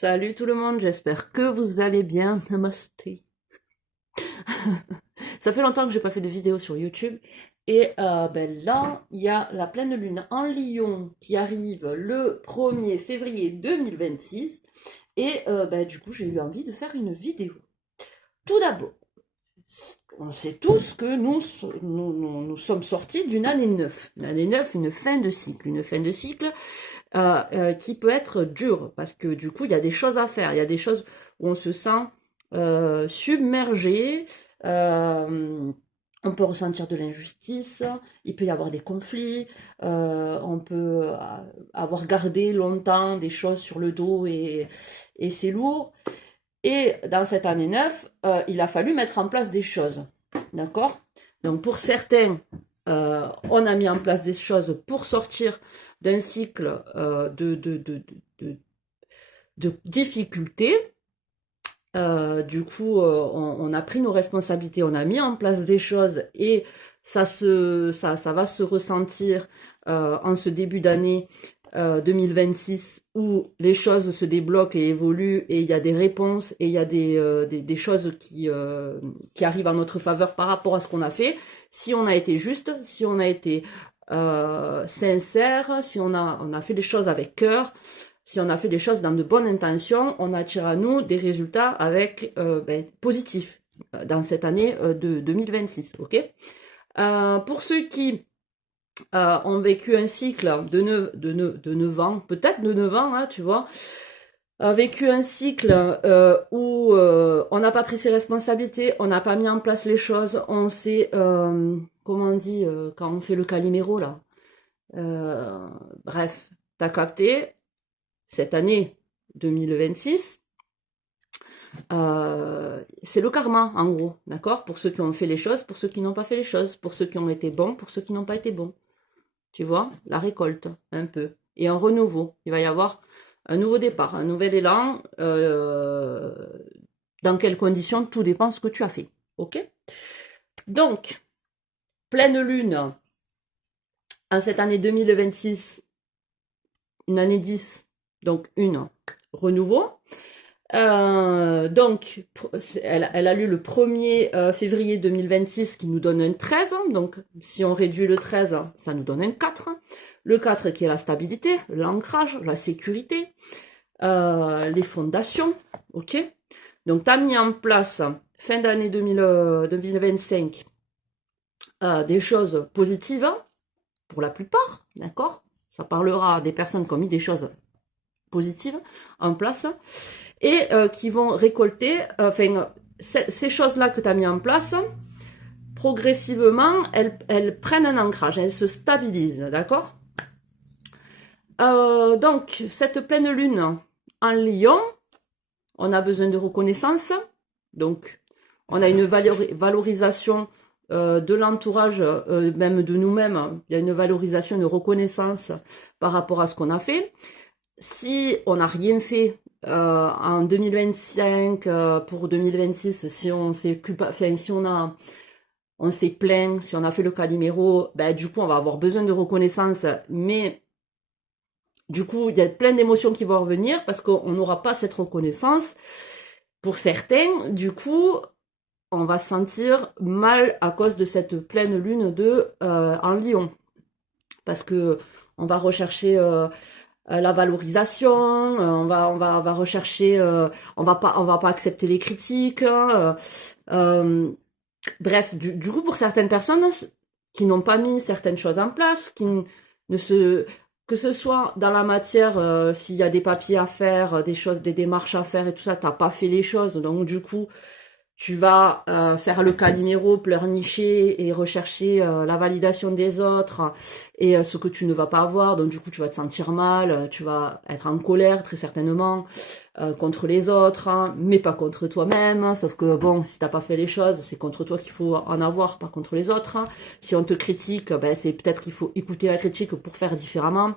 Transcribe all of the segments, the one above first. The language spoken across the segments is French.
Salut tout le monde, j'espère que vous allez bien. Namasté. Ça fait longtemps que j'ai pas fait de vidéo sur YouTube. Et là, il y a la pleine lune en Lion qui arrive le 1er février 2026. Et du coup, j'ai eu envie de faire une vidéo. Tout d'abord, on sait tous que nous sommes sortis d'une année 9. Une année 9, une fin de cycle. Une fin de cycle qui peut être dure, parce que du coup, il y a des choses à faire. Il y a des choses où on se sent submergé. On peut ressentir de l'injustice, il peut y avoir des conflits, on peut avoir gardé longtemps des choses sur le dos et c'est lourd. Et dans cette année 9, il a fallu mettre en place des choses. D'accord? Donc pour certains, on a mis en place des choses pour sortir d'un cycle de difficultés. Du coup, on a pris nos responsabilités, on a mis en place des choses et ça va se ressentir en ce début d'année 2026 où les choses se débloquent et évoluent et il y a des réponses et il y a des choses qui arrivent en notre faveur par rapport à ce qu'on a fait. Si on a été juste, si on a été sincère, si on a fait les choses avec cœur, si on a fait des choses dans de bonnes intentions, on attire à nous des résultats avec positifs dans cette année de 2026. Ok. Pour ceux qui ont vécu un cycle de 9 ans, peut-être de 9 ans, hein, tu vois, vécu un cycle où on n'a pas pris ses responsabilités, on n'a pas mis en place les choses, on s'est, comment on dit, quand on fait le Calimero, là. Bref, t'as capté, cette année 2026, c'est le karma, en gros, d'accord? Pour ceux qui ont fait les choses, pour ceux qui n'ont pas fait les choses, pour ceux qui ont été bons, pour ceux qui n'ont pas été bons. Tu vois, la récolte, un peu. Et un renouveau. Il va y avoir un nouveau départ, un nouvel élan. Dans quelles conditions, tout dépend de ce que tu as fait. Ok? Donc, pleine lune, en cette année 2026, une année 10, donc une renouveau. Donc, elle a lieu le 1er février 2026 qui nous donne un 13. Donc, si on réduit le 13, ça nous donne un 4. Le 4 qui est la stabilité, l'ancrage, la sécurité, les fondations. Ok. Donc, tu as mis en place, fin d'année 2025, des choses positives, pour la plupart, d'accord? Ça parlera des personnes qui ont mis des choses positives en place et qui vont récolter, ces choses-là que tu as mis en place, progressivement, elles prennent un ancrage, elles se stabilisent, d'accord? Donc, cette pleine lune en Lion, on a besoin de reconnaissance, donc on a une valorisation de l'entourage, même de nous-mêmes, il y a une valorisation, une reconnaissance par rapport à ce qu'on a fait. Si on n'a rien fait en 2025 pour 2026, si on s'est on s'est plaint, si on a fait le Calimero, du coup on va avoir besoin de reconnaissance, mais du coup il y a plein d'émotions qui vont revenir parce qu'on n'aura pas cette reconnaissance. Pour certains, du coup, on va se sentir mal à cause de cette pleine lune en Lion, parce que on va rechercher la valorisation, on va rechercher, on va pas accepter les critiques. Bref, du coup, pour certaines personnes qui n'ont pas mis certaines choses en place, que ce soit dans la matière, s'il y a des papiers à faire, des choses, des démarches à faire et tout ça, t'as pas fait les choses, donc du coup, tu vas faire le Calimero, pleurnicher et rechercher la validation des autres et ce que tu ne vas pas avoir. Donc du coup, tu vas te sentir mal, tu vas être en colère très certainement contre les autres, hein, mais pas contre toi-même. Sauf que bon, si t'as pas fait les choses, c'est contre toi qu'il faut en avoir, pas contre les autres. Si on te critique, c'est peut-être qu'il faut écouter la critique pour faire différemment.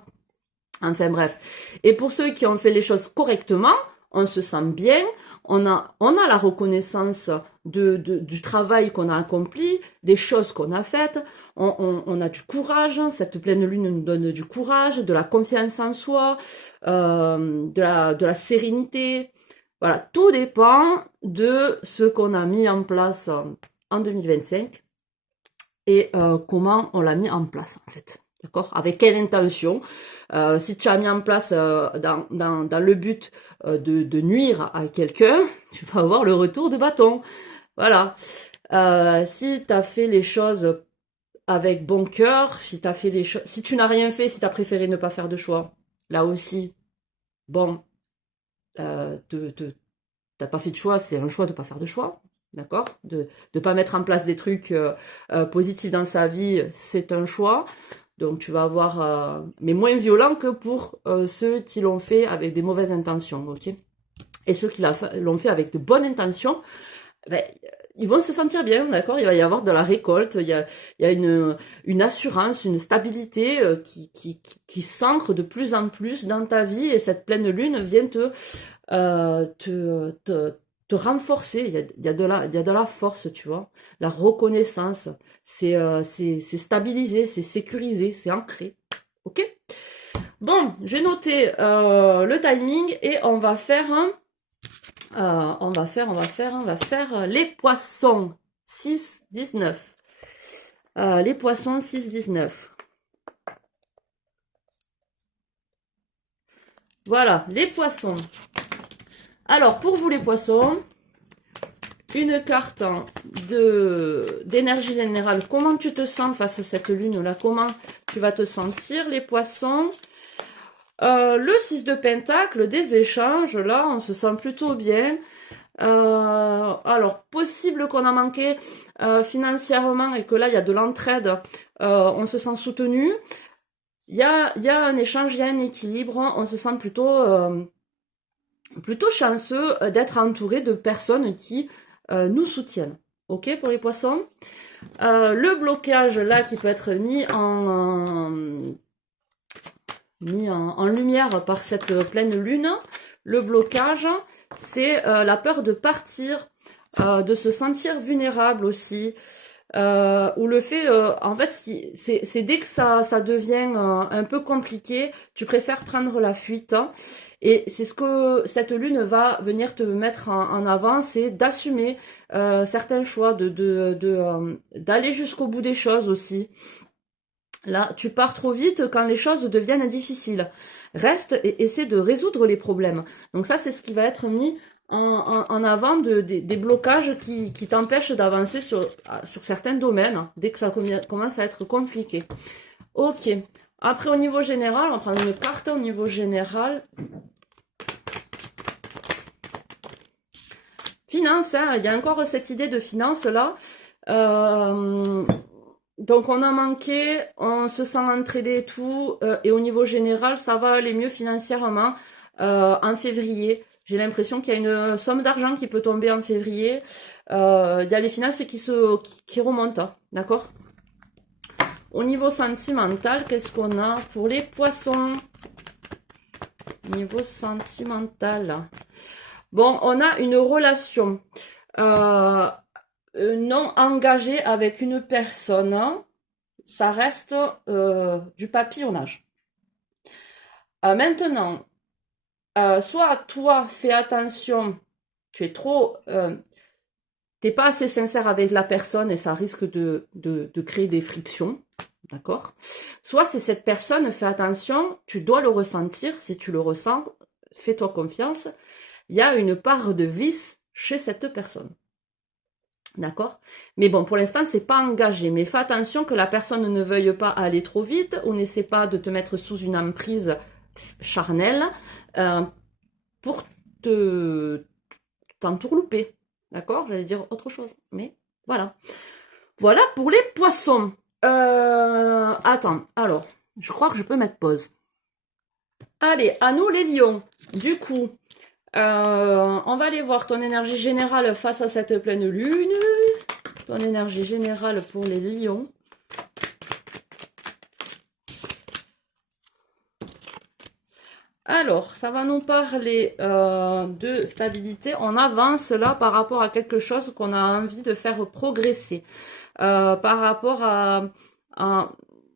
Enfin bref. Et pour ceux qui ont fait les choses correctement, on se sent bien, on a la reconnaissance du travail qu'on a accompli, des choses qu'on a faites, on a du courage, cette pleine lune nous donne du courage, de la confiance en soi, de la sérénité. Voilà, tout dépend de ce qu'on a mis en place en 2025 et comment on l'a mis en place en fait. D'accord? Avec quelle intention? Si tu as mis en place dans le but de nuire à quelqu'un, tu vas avoir le retour de bâton. Voilà. Si tu as fait les choses avec bon cœur, si tu n'as rien fait, si tu as préféré ne pas faire de choix, là aussi, bon, t'as pas fait de choix, c'est un choix de pas faire de choix. D'accord? De pas mettre en place des trucs positifs dans sa vie, c'est un choix. Donc tu vas avoir, mais moins violent que pour ceux qui l'ont fait avec des mauvaises intentions, ok? Et ceux qui l'ont fait avec de bonnes intentions, ben, ils vont se sentir bien, d'accord? Il va y avoir de la récolte, il y a une assurance, une stabilité qui s'ancre de plus en plus dans ta vie et cette pleine lune vient te renforcer. Il y a de la force, tu vois. La reconnaissance, c'est stabilisé, c'est sécurisé, c'est ancré. Ok? Bon, j'ai noté le timing et on va faire les poissons 6-19. Les poissons 6-19. Voilà, les poissons. Alors, pour vous les poissons, une carte d'énergie générale. Comment tu te sens face à cette lune-là? Comment tu vas te sentir, les poissons? Le 6 de Pentacle, des échanges, là, on se sent plutôt bien. Alors, possible qu'on a manqué financièrement et que là, il y a de l'entraide. On se sent soutenu. Il y a un échange, il y a un équilibre. On se sent plutôt chanceux d'être entouré de personnes qui nous soutiennent. Ok, pour les poissons. Le blocage, là, qui peut être mis en lumière par cette pleine lune. Le blocage, c'est la peur de partir, de se sentir vulnérable aussi, ou le fait, en fait, c'est dès que ça devient un peu compliqué, tu préfères prendre la fuite. Et c'est ce que cette lune va venir te mettre en avant, c'est d'assumer certains choix, d'aller jusqu'au bout des choses aussi. Là, tu pars trop vite quand les choses deviennent difficiles. Reste et essaie de résoudre les problèmes. Donc ça, c'est ce qui va être mis en avant des blocages qui t'empêchent d'avancer sur certains domaines, dès que ça commence à être compliqué. Ok. Après, au niveau général, on prend une carte au niveau général. Finance, hein, il y a encore cette idée de finance là. Donc on a manqué, on se sent entraidé et tout, et au niveau général, ça va aller mieux financièrement en février. J'ai l'impression qu'il y a une somme d'argent qui peut tomber en février. Il y a les finances qui remontent, d'accord? Au niveau sentimental, qu'est-ce qu'on a pour les poissons? Niveau sentimental. Bon, on a une relation non engagée avec une personne. Ça reste du papillonnage. Maintenant, soit toi, fais attention, tu es trop... t'es pas assez sincère avec la personne et ça risque de créer des frictions. D'accord? Soit si cette personne fait attention, tu dois le ressentir. Si tu le ressens, fais-toi confiance. Il y a une part de vice chez cette personne. D'accord? Mais bon, pour l'instant, c'est pas engagé. Mais fais attention que la personne ne veuille pas aller trop vite ou n'essaie pas de te mettre sous une emprise charnelle pour t'entourlouper. D'accord? J'allais dire autre chose. Mais voilà. Voilà pour les poissons. Attends, alors, je crois que je peux mettre pause. Allez, à nous les lions. Du coup, on va aller voir ton énergie générale face à cette pleine lune. Ton énergie générale pour les lions. Alors, ça va nous parler de stabilité. On avance là par rapport à quelque chose qu'on a envie de faire progresser, par rapport à, à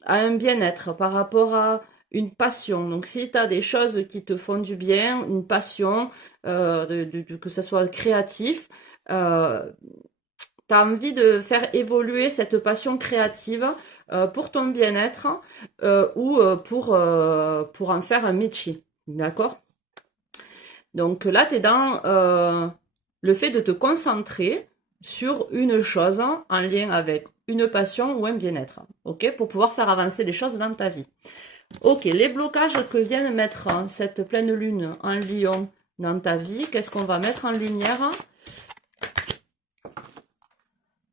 un bien-être, par rapport à une passion. Donc, si tu as des choses qui te font du bien, une passion, que ce soit créatif, tu as envie de faire évoluer cette passion créative pour ton bien-être ou pour en faire un métier. D'accord? Donc là, tu es dans le fait de te concentrer sur une chose en lien avec une passion ou un bien-être. Ok? Pour pouvoir faire avancer les choses dans ta vie. Ok, les blocages que vient de mettre cette pleine lune en Lion dans ta vie, qu'est-ce qu'on va mettre en lumière?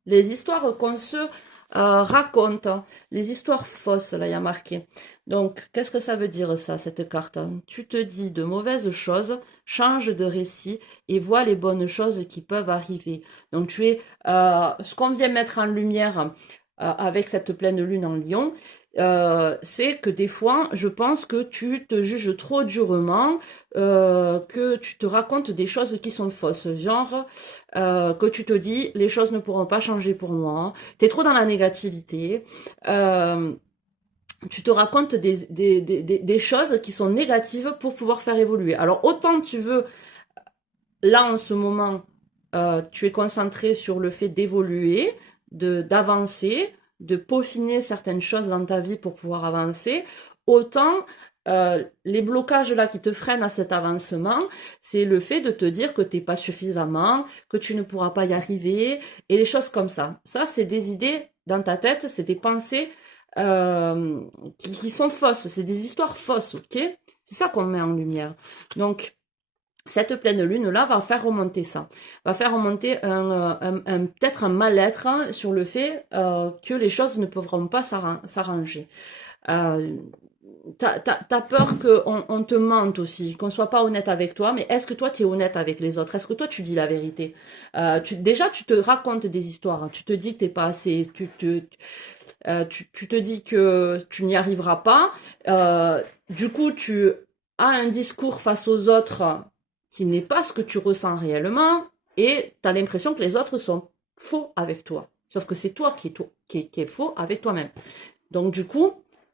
Les histoires qu'on se raconte, les histoires fausses, là il y a marqué. Donc, qu'est-ce que ça veut dire ça, cette carte? Tu te dis de mauvaises choses, change de récit et vois les bonnes choses qui peuvent arriver. Donc, tu es, ce qu'on vient mettre en lumière avec cette pleine lune en Lion, c'est que des fois, je pense que tu te juges trop durement, que tu te racontes des choses qui sont fausses, genre que tu te dis les choses ne pourront pas changer pour moi, tu es trop dans la négativité, tu te racontes des choses qui sont négatives pour pouvoir faire évoluer. Alors autant tu veux, là en ce moment, tu es concentré sur le fait d'évoluer, d'avancer, de peaufiner certaines choses dans ta vie pour pouvoir avancer, autant les blocages là qui te freinent à cet avancement, c'est le fait de te dire que tu n'es pas suffisamment, que tu ne pourras pas y arriver, et les choses comme ça. Ça, c'est des idées dans ta tête, c'est des pensées qui sont fausses, c'est des histoires fausses, ok? C'est ça qu'on met en lumière. Donc, cette pleine lune là va faire remonter ça, va faire remonter peut-être un mal-être sur le fait que les choses ne pourront pas s'arranger. T'as peur qu'on te mente aussi, qu'on soit pas honnête avec toi, mais est-ce que toi tu es honnête avec les autres? Est-ce que toi tu dis la vérité? Déjà tu te racontes des histoires, hein. Tu te dis que t'es pas assez, tu te dis que tu n'y arriveras pas. Du coup tu as un discours face aux autres qui n'est pas ce que tu ressens réellement, et tu as l'impression que les autres sont faux avec toi. Sauf que c'est toi qui est faux avec toi-même. Donc du coup,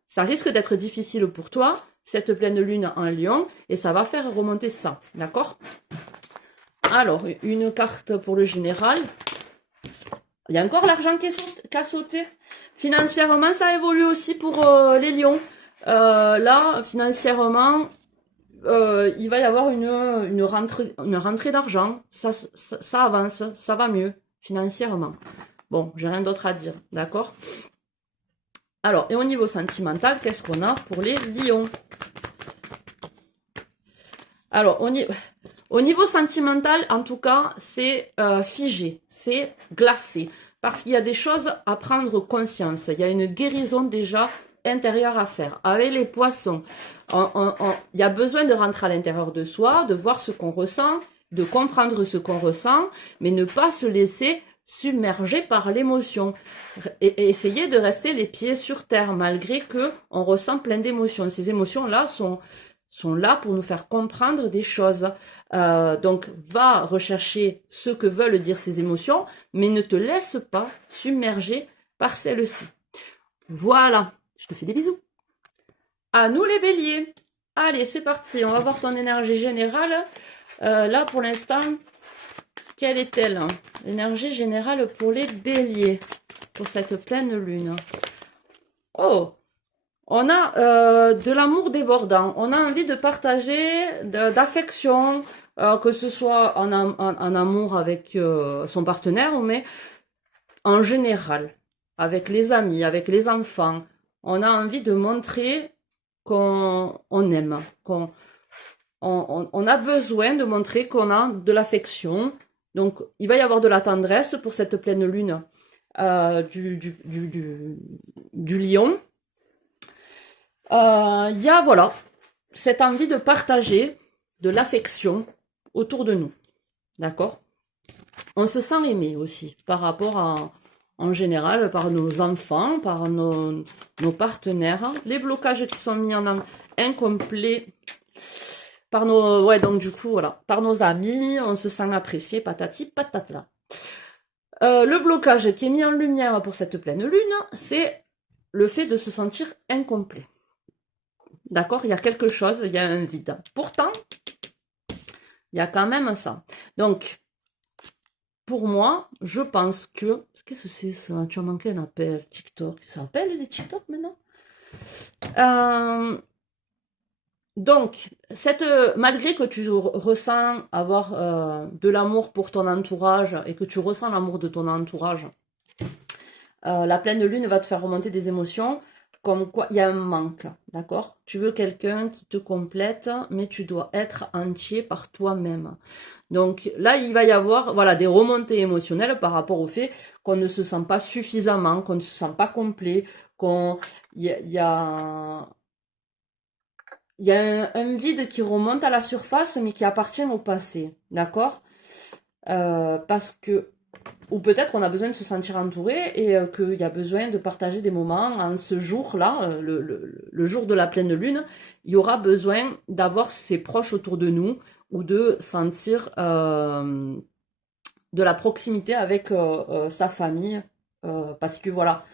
ça risque d'être difficile pour toi, cette pleine lune en Lion, et ça va faire remonter ça, d'accord? Alors, une carte pour le général. Il y a encore l'argent qui a sauté. Financièrement, ça évolue aussi pour les lions. Là, financièrement, il va y avoir une rentrée d'argent. Ça avance, ça va mieux financièrement. Bon, j'ai rien d'autre à dire, d'accord? Alors, et au niveau sentimental, qu'est-ce qu'on a pour les lions? Alors, au niveau sentimental, en tout cas, c'est figé, c'est glacé. Parce qu'il y a des choses à prendre conscience. Il y a une guérison déjà intérieure à faire. Avec les poissons, il y a besoin de rentrer à l'intérieur de soi, de voir ce qu'on ressent, de comprendre ce qu'on ressent, mais ne pas se laisser submerger par l'émotion. Et essayer de rester les pieds sur terre, malgré que on ressent plein d'émotions. Ces émotions-là sont là pour nous faire comprendre des choses. Donc, va rechercher ce que veulent dire ces émotions, mais ne te laisse pas submerger par celles-ci. Voilà, je te fais des bisous. À nous les béliers. Allez, c'est parti, on va voir ton énergie générale. Là, pour l'instant, quelle est-elle? L'énergie générale pour les béliers, pour cette pleine lune. Oh, on a de l'amour débordant, on a envie de partager, d'affection, que ce soit en amour avec son partenaire, mais en général, avec les amis, avec les enfants. On a envie de montrer qu'on aime, on a besoin de montrer qu'on a de l'affection. Donc, il va y avoir de la tendresse pour cette pleine lune du lion. Il y a, voilà, cette envie de partager de l'affection autour de nous. D'accord? On se sent aimé aussi par rapport à, en général, par nos enfants, par nos partenaires. Les blocages qui sont mis en incomplet. par nos, ouais, donc du coup, voilà, par nos amis, on se sent apprécié, patati patata. Le blocage qui est mis en lumière pour cette pleine lune, c'est le fait de se sentir incomplet. D'accord? Il y a quelque chose, il y a un vide. Pourtant, il y a quand même ça. Donc, pour moi, je pense que... Qu'est-ce que c'est ça? Tu as manqué un appel TikTok. Ça appelle les TikTok maintenant? Donc, malgré que tu ressens avoir de l'amour pour ton entourage et que tu ressens l'amour de ton entourage, la pleine lune va te faire remonter des émotions comme quoi il y a un manque, d'accord? Tu veux quelqu'un qui te complète, mais tu dois être entier par toi-même. Donc là, il va y avoir voilà, des remontées émotionnelles par rapport au fait qu'on ne se sent pas suffisamment, qu'on ne se sent pas complet, il y a un vide qui remonte à la surface, mais qui appartient au passé, d'accord? Parce que, ou peut-être qu'on a besoin de se sentir entouré et qu'il y a besoin de partager des moments en ce jour-là, le jour de la pleine lune, il y aura besoin d'avoir ses proches autour de nous ou de sentir de la proximité avec sa famille, parce que voilà,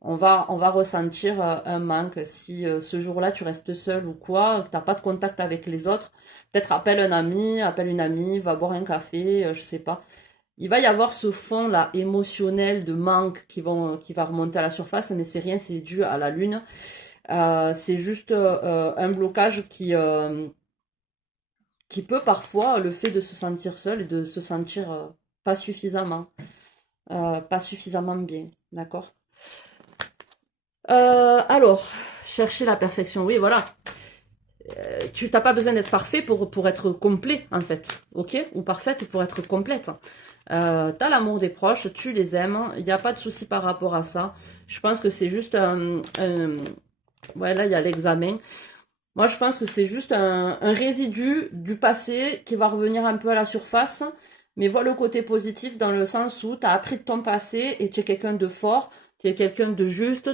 on va ressentir un manque. Si ce jour-là tu restes seul ou quoi, que t'as pas de contact avec les autres, peut-être appelle un ami, appelle une amie, va boire un café, je sais pas. Il va y avoir ce fond là émotionnel de manque qui va remonter à la surface, mais c'est rien, c'est dû à la lune. C'est juste un blocage qui peut parfois le fait de se sentir seul et de se sentir pas suffisamment bien, d'accord. Alors, chercher la perfection, oui, voilà. Tu n'as pas besoin d'être parfait pour être complet, en fait, ok? Ou parfaite pour être complète. T'as l'amour des proches, tu les aimes, il n'y a pas de souci par rapport à ça. Je pense que c'est juste ouais, là, il y a l'examen. Moi, je pense que c'est juste un résidu du passé qui va revenir un peu à la surface. Mais vois le côté positif dans le sens où tu as appris de ton passé et tu es quelqu'un de fort, tu es quelqu'un de juste,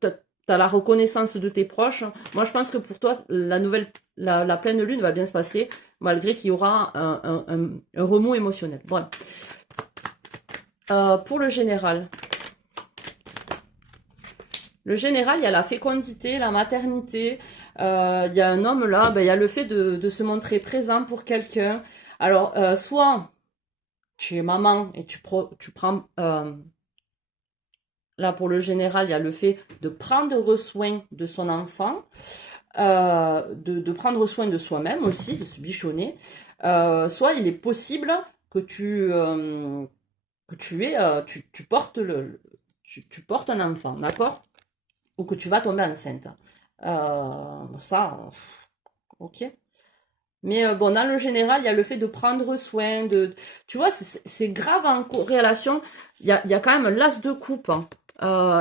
t'as la reconnaissance de tes proches. Moi, je pense que pour toi, la pleine lune va bien se passer, malgré qu'il y aura un remous émotionnel. Bon. Pour le général. Le général, il y a la fécondité, la maternité. Il y a un homme là, ben, il y a le fait de se montrer présent pour quelqu'un. Alors, soit tu es maman et tu prends... là, pour le général, il y a le fait de prendre soin de son enfant, de prendre soin de soi-même aussi, de se bichonner. Soit il est possible que tu portes tu portes un enfant, d'accord? Ou que tu vas tomber enceinte. Ça, ok. Mais bon, dans le général, il y a le fait de prendre soin, tu vois, c'est grave en corrélation. Il y a quand même l'as de coupe. Hein.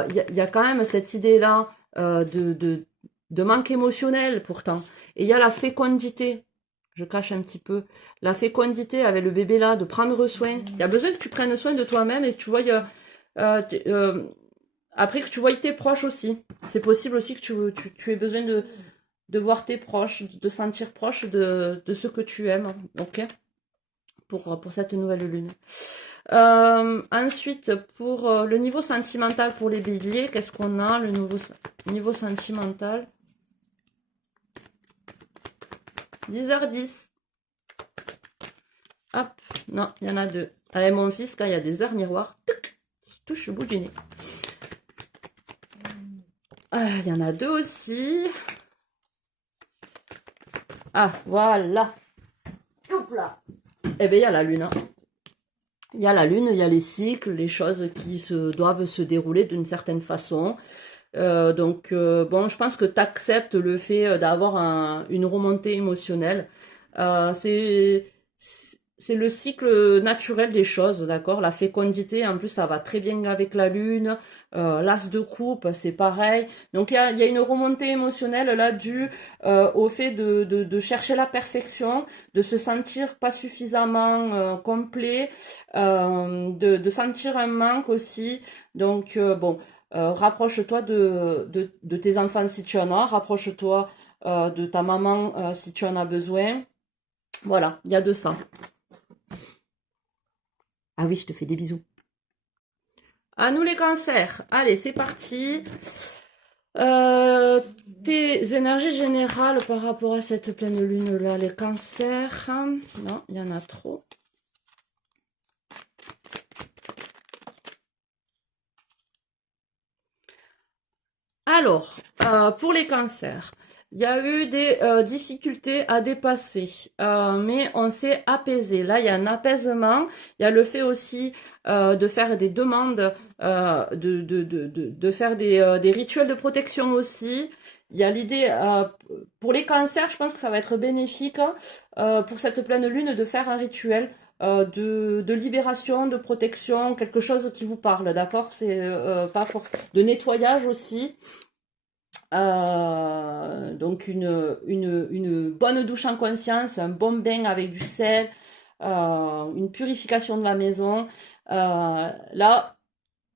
Il y a quand même cette idée-là de manque émotionnel pourtant. Et il y a la fécondité. Je cache un petit peu. La fécondité avec le bébé là, de prendre soin. Il y a besoin que tu prennes soin de toi-même et que tu vois, après que tu vois tes proches aussi. C'est possible aussi que tu aies besoin de voir tes proches, de te sentir proche de ceux que tu aimes, ok? Pour cette nouvelle lune. Ensuite, pour le niveau sentimental pour les béliers, qu'est-ce qu'on a? Le niveau sentimental. 10h10. Hop, non, il y en a deux. Avec mon fils, quand il y a des heures miroirs, touche le bout du nez. Il y en a deux aussi. Ah, voilà. Hop là. Eh bien, il y a la lune. Hein. Il y a la lune, il y a les cycles, les choses qui doivent se dérouler d'une certaine façon. Donc, bon, je pense que tu acceptes le fait d'avoir une remontée émotionnelle. C'est le cycle naturel des choses, d'accord? La fécondité, en plus, ça va très bien avec la lune. L'as de coupe, c'est pareil. Donc, il y a une remontée émotionnelle là due au fait de chercher la perfection, de se sentir pas suffisamment complet, de sentir un manque aussi. Donc, bon, rapproche-toi de tes enfants si tu en as, rapproche-toi de ta maman si tu en as besoin. Voilà, il y a de ça. Ah oui, je te fais des bisous. À nous les cancers. Allez, c'est parti. Tes énergies générales par rapport à cette pleine lune là, les cancers. Non, il y en a trop. Alors, pour les cancers, il y a eu des difficultés à dépasser, mais on s'est apaisé. Là, il y a un apaisement. Il y a le fait aussi de faire des demandes, de faire des rituels de protection aussi. Il y a l'idée, pour les cancers, je pense que ça va être bénéfique pour cette pleine lune de faire un rituel de libération, de protection, quelque chose qui vous parle, d'accord? C'est pas fort. De nettoyage aussi. Donc une bonne douche en conscience, un bon bain avec du sel, une purification de la maison. Là,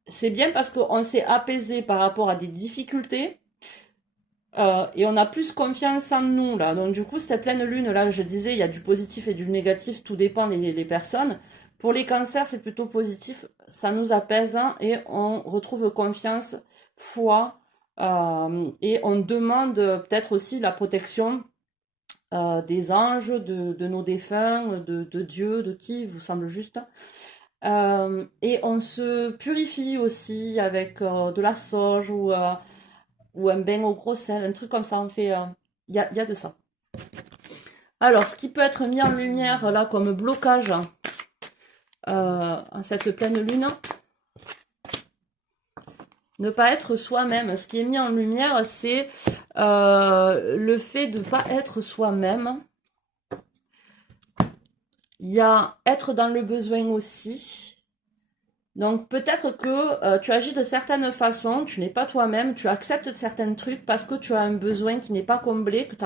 c'est bien parce qu'on s'est apaisé par rapport à des difficultés. Et on a plus confiance en nous là. Donc du coup, cette pleine lune là, je disais, il y a du positif et du négatif, tout dépend les personnes. Pour les cancers, c'est plutôt positif, ça nous apaise hein, et on retrouve confiance, foi, et on demande peut-être aussi la protection des anges, de nos défunts, de Dieu, de qui vous semble juste. Et on se purifie aussi avec de la sauge ou un bain au gros sel, un truc comme ça. On fait, y a de ça. Alors, ce qui peut être mis en lumière là comme blocage en cette pleine lune, ne pas être soi-même. Ce qui est mis en lumière, c'est le fait de ne pas être soi-même. Il y a être dans le besoin aussi. Donc peut-être que tu agis de certaines façons, tu n'es pas toi-même, tu acceptes certains trucs parce que tu as un besoin qui n'est pas comblé, que tu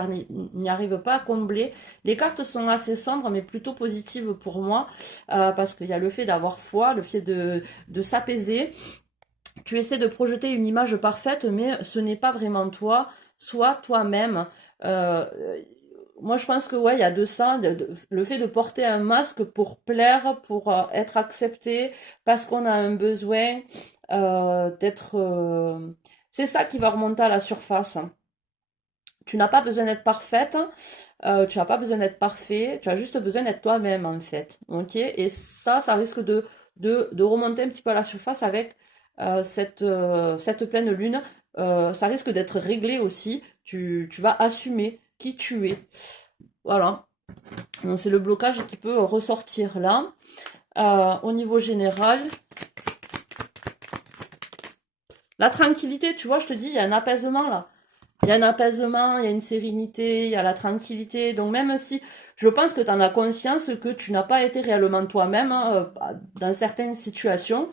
n'y arrives pas à combler. Les cartes sont assez sombres mais plutôt positives pour moi parce qu'il y a le fait d'avoir foi, le fait de s'apaiser. Tu essaies de projeter une image parfaite mais ce n'est pas vraiment toi, sois toi-même. Moi, je pense que ouais, il y a de ça, le fait de porter un masque pour plaire, pour être accepté, parce qu'on a un besoin d'être. C'est ça qui va remonter à la surface. Tu n'as pas besoin d'être parfaite, tu n'as pas besoin d'être parfait, tu as juste besoin d'être toi-même en fait. Ok? Et ça risque de remonter un petit peu à la surface avec cette pleine lune. Ça risque d'être réglé aussi. Tu vas assumer qui tu es. Voilà. C'est le blocage qui peut ressortir là. Au niveau général, la tranquillité, tu vois, je te dis, il y a un apaisement là. Il y a un apaisement, il y a une sérénité, il y a la tranquillité. Donc même si je pense que tu en as conscience que tu n'as pas été réellement toi-même hein, dans certaines situations,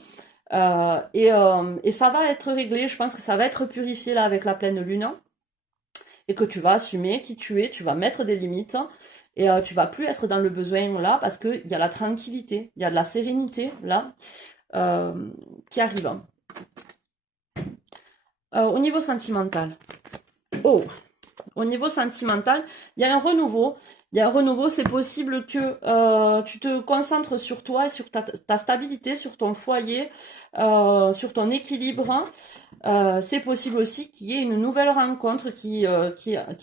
et ça va être réglé, je pense que ça va être purifié là avec la pleine lune, et que tu vas assumer qui tu es, tu vas mettre des limites, et tu vas plus être dans le besoin là, parce qu'il y a la tranquillité, il y a de la sérénité là, qui arrive. Au niveau sentimental, oh, au niveau sentimental, il y a un renouveau. Il y a un renouveau, c'est possible que tu te concentres sur toi et sur ta stabilité, sur ton foyer, sur ton équilibre. C'est possible aussi qu'il y ait une nouvelle rencontre qui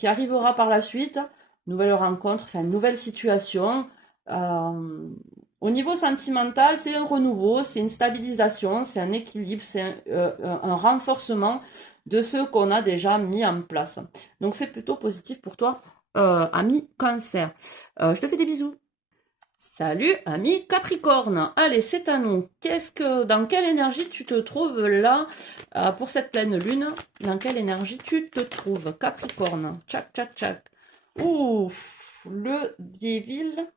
arrivera par la suite. Nouvelle rencontre, enfin nouvelle situation. Au niveau sentimental, c'est un renouveau, c'est une stabilisation, c'est un équilibre, c'est un renforcement de ce qu'on a déjà mis en place. Donc c'est plutôt positif pour toi, ami Cancer. Je te fais des bisous. Salut, ami Capricorne. Allez, c'est à nous. Dans quelle énergie tu te trouves là pour cette pleine lune? Dans quelle énergie tu te trouves, Capricorne? Tchac, tchac, tchac. Ouf, le Devil.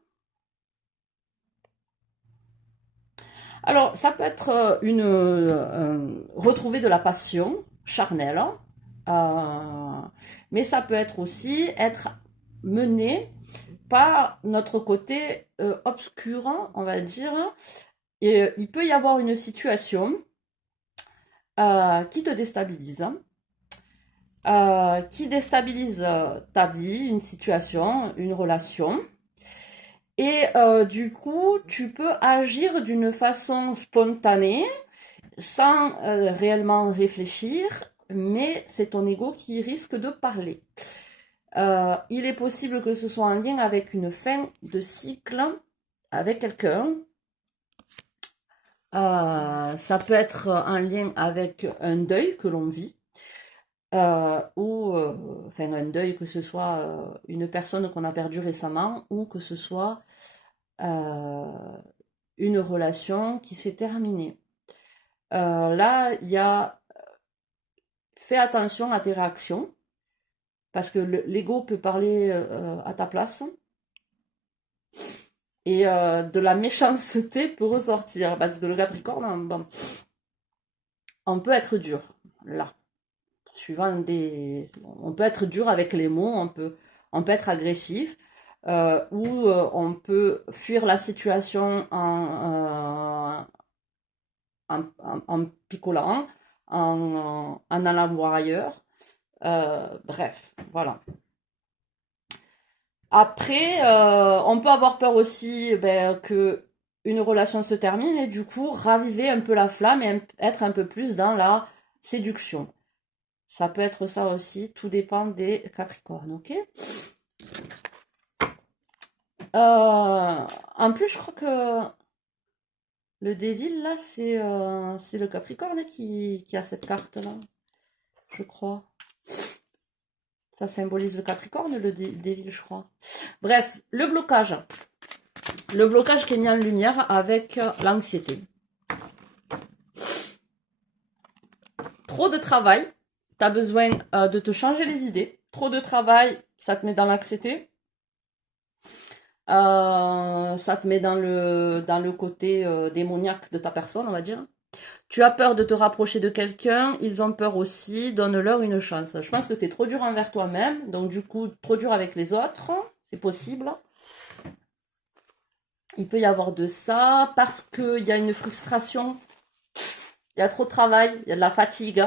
Alors, ça peut être retrouver de la passion charnelle, mais ça peut être aussi être mené par notre côté obscur, on va dire. Et il peut y avoir une situation qui te déstabilise, qui déstabilise ta vie, une situation, une relation. Et du coup, tu peux agir d'une façon spontanée, sans réellement réfléchir, mais c'est ton ego qui risque de parler. Il est possible que ce soit en lien avec une fin de cycle avec quelqu'un. Ça peut être en lien avec un deuil que l'on vit. Ou enfin un deuil, que ce soit une personne qu'on a perdue récemment ou que ce soit une relation qui s'est terminée. Là, il y a fais attention à tes réactions parce que l'ego peut parler à ta place et de la méchanceté peut ressortir parce que le Capricorne, bon, on peut être dur là. Suivant des, on peut être dur avec les mots, on peut être agressif, ou on peut fuir la situation en picolant, en allant voir ailleurs. Bref, voilà. Après, on peut avoir peur aussi que une relation se termine et du coup raviver un peu la flamme et être un peu plus dans la séduction. Ça peut être ça aussi, tout dépend des Capricornes, ok? En plus, je crois que le Devil, là, c'est le Capricorne qui a cette carte-là, je crois. Ça symbolise le Capricorne, le Devil, je crois. Bref, le blocage. Le blocage qui est mis en lumière avec l'anxiété. Trop de travail, tu as besoin de te changer les idées. Trop de travail, ça te met dans l'anxiété. Ça te met dans le côté démoniaque de ta personne, on va dire. Tu as peur de te rapprocher de quelqu'un, ils ont peur aussi, donne-leur une chance. Je pense que tu es trop dur envers toi-même, donc du coup, trop dur avec les autres, c'est possible. Il peut y avoir de ça, parce qu'il y a une frustration, il y a trop de travail, il y a de la fatigue.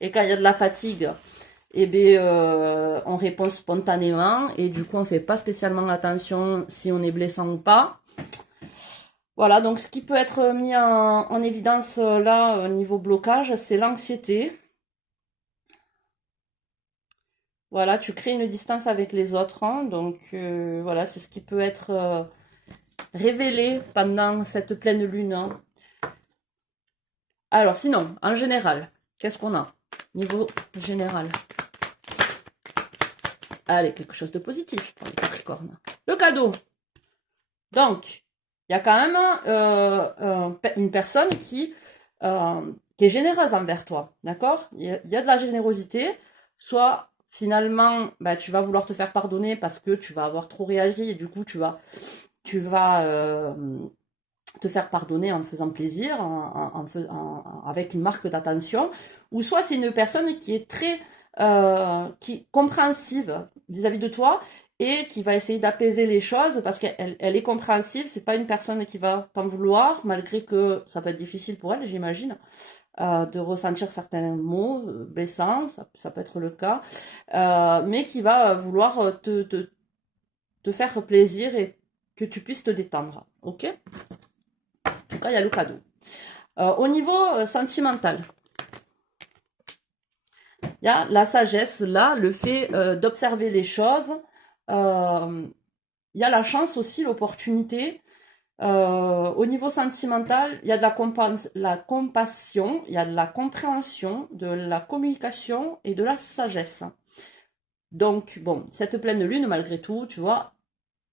Et quand il y a de la fatigue, eh bien, on répond spontanément, et du coup, on ne fait pas spécialement attention si on est blessant ou pas. Voilà, donc ce qui peut être mis en évidence là, au niveau blocage, c'est l'anxiété. Voilà, tu crées une distance avec les autres, hein, donc voilà, c'est ce qui peut être révélé pendant cette pleine lune. Hein. Alors sinon, en général, qu'est-ce qu'on a? Niveau général. Allez, quelque chose de positif pour les Capricornes. Le cadeau. Donc, il y a quand même une personne qui est généreuse envers toi, d'accord? Il y a de la générosité, soit finalement, bah, tu vas vouloir te faire pardonner parce que tu vas avoir trop réagi et du coup, tu vas te faire pardonner en faisant plaisir, avec une marque d'attention, ou soit c'est une personne qui est très compréhensive vis-à-vis de toi et qui va essayer d'apaiser les choses parce qu'elle est compréhensive, c'est pas une personne qui va t'en vouloir, malgré que ça peut être difficile pour elle, j'imagine, de ressentir certains mots blessants, ça peut être le cas, mais qui va vouloir te faire plaisir et que tu puisses te détendre, ok? En tout cas, il y a le cadeau. Au niveau sentimental, il y a la sagesse, là, le fait d'observer les choses. Il y a la chance aussi, l'opportunité. Au niveau sentimental, il y a de la compassion, il y a de la compréhension, de la communication et de la sagesse. Donc, bon, cette pleine lune, malgré tout, tu vois,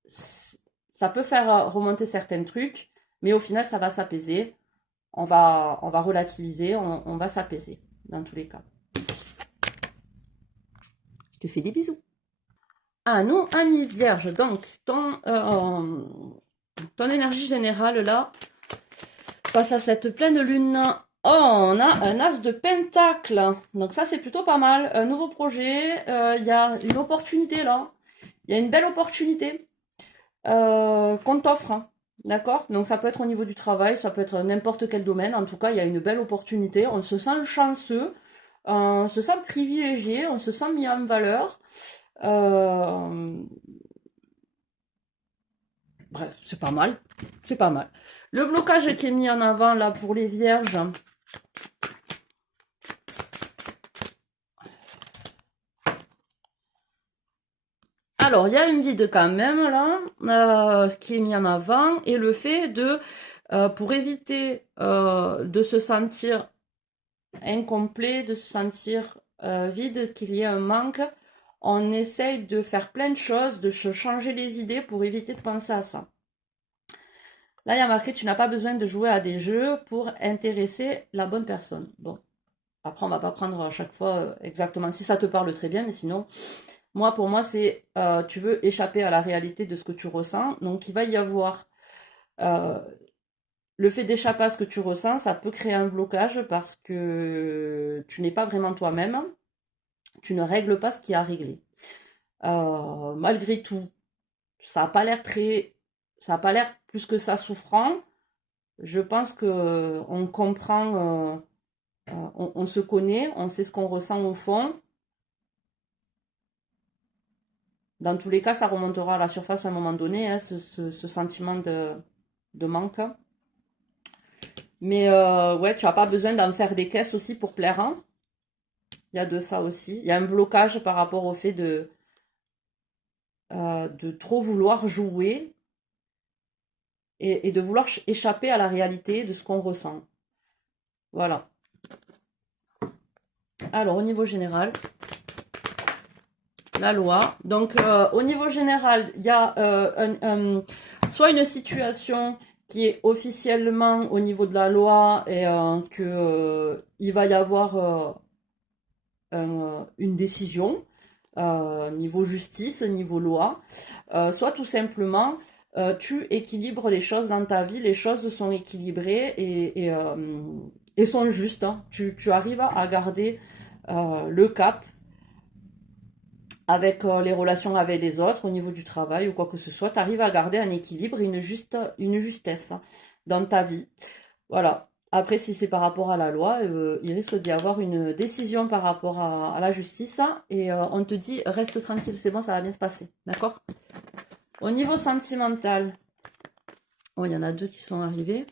ça peut faire remonter certains trucs, mais au final, ça va s'apaiser. On va relativiser, on va s'apaiser, dans tous les cas. Je te fais des bisous. Ah non, ami vierge, donc ton énergie générale là, face à cette pleine lune, oh, on a un as de pentacle. Donc ça c'est plutôt pas mal. Un nouveau projet, il y a une opportunité là. Il y a une belle opportunité qu'on t'offre. Hein. D'accord? Donc ça peut être au niveau du travail, ça peut être n'importe quel domaine. En tout cas, il y a une belle opportunité. On se sent chanceux, on se sent privilégié, on se sent mis en valeur. bref, c'est pas mal. C'est pas mal. Le blocage qui est mis en avant là pour les vierges. Alors, il y a une vide quand même là, qui est mis en avant. Et le fait de, pour éviter de se sentir incomplet, de se sentir vide, qu'il y ait un manque, on essaye de faire plein de choses, de changer les idées pour éviter de penser à ça. Là, il y a marqué, tu n'as pas besoin de jouer à des jeux pour intéresser la bonne personne. Bon, après, on va pas prendre à chaque fois exactement, si ça te parle très bien, mais sinon, moi, pour moi, c'est, tu veux échapper à la réalité de ce que tu ressens. Donc, il va y avoir, le fait d'échapper à ce que tu ressens, ça peut créer un blocage parce que tu n'es pas vraiment toi-même. Tu ne règles pas ce qui a réglé. Malgré tout, ça n'a pas l'air ça n'a pas l'air plus que ça souffrant. Je pense que on comprend, on se connaît, on sait ce qu'on ressent au fond. Dans tous les cas, ça remontera à la surface à un moment donné, hein, ce sentiment de manque. Mais ouais, tu n'as pas besoin d'en faire des caisses aussi pour plaire. Hein. Il y a de ça aussi. Il y a un blocage par rapport au fait de trop vouloir jouer et de vouloir échapper à la réalité de ce qu'on ressent. Voilà. Alors, au niveau général, la loi. Donc, au niveau général, il y a soit une situation qui est officiellement au niveau de la loi et que il va y avoir une décision niveau justice, niveau loi, soit tout simplement tu équilibres les choses dans ta vie, les choses sont équilibrées et sont justes. Hein. Tu arrives à garder le cap avec les relations avec les autres, au niveau du travail ou quoi que ce soit, tu arrives à garder un équilibre, une justesse dans ta vie. Voilà. Après, si c'est par rapport à la loi, il risque d'y avoir une décision par rapport à la justice et on te dit reste tranquille, c'est bon, ça va bien se passer. D'accord? Au niveau sentimental, oh, il y en a deux qui sont arrivés.